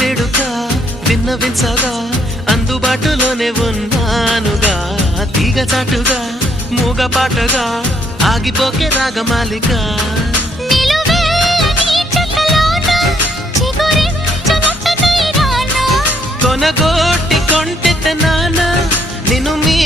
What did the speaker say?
వేడుక విన్నవించగా అందుబాటులోనే ఉన్నానుగా తీగ చాటుగా మూగ పాటగా ఆగిపోకే రాగమాలిక కొనగోటి కొంటెత నాన్న నిన్ను మీ